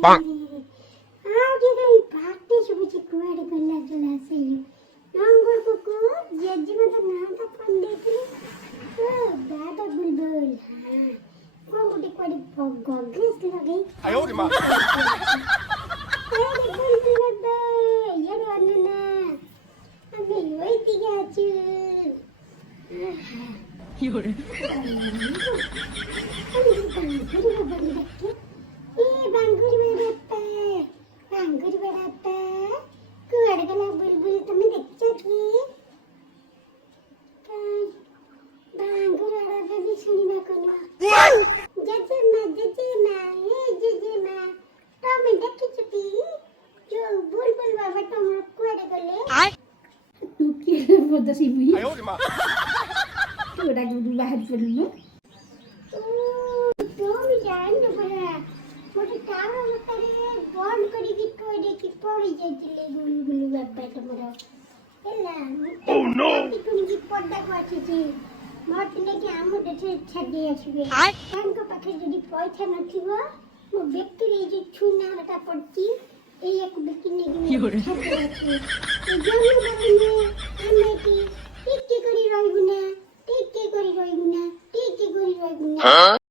ଆଜି କାଇଁ ପାଟି ଶୁଭୁଛି କୁଆଡେ ଗଲା ଜଲା ସେଇ ନଙ୍ଗର କୁକୁ ଜେଜେ ମତେ ନାଟା ଫୋନ ଦେଇଥିଲେ ଓ ଦାଦା ବୁଲବୁଲ ହଁ କଣ ଗୋଟେ କୁଆଡେ ଗଗେଶ ଲଗେଇ ଆୟୋ ରେ ମା ବୁଲବୁଲ ବାବା ইয়ারে অননা আমি ওই দিকে আছি Fiore. আয়ো রে মা udah dulu bahan dulu তুমি জান না বলা মোটে টাকা মতরে বন্ধ করি কি কই কি পড়ি যাইছিলে গুলগুলো বাবা তোমরা এলা ও নো তুমি কি পড়দা করছিস মতলে কি আমুতে ছাড়িয়ে আসবে ব্যাংক পাখে যদি পয়সা নথিব মো ব্যক্তির এই যে ছুনাটা পড়ছি এই এক ব্যক্তি নেই এই জমি বাবনে আমি কি টিকে করি রইব না টিকে করি রইব না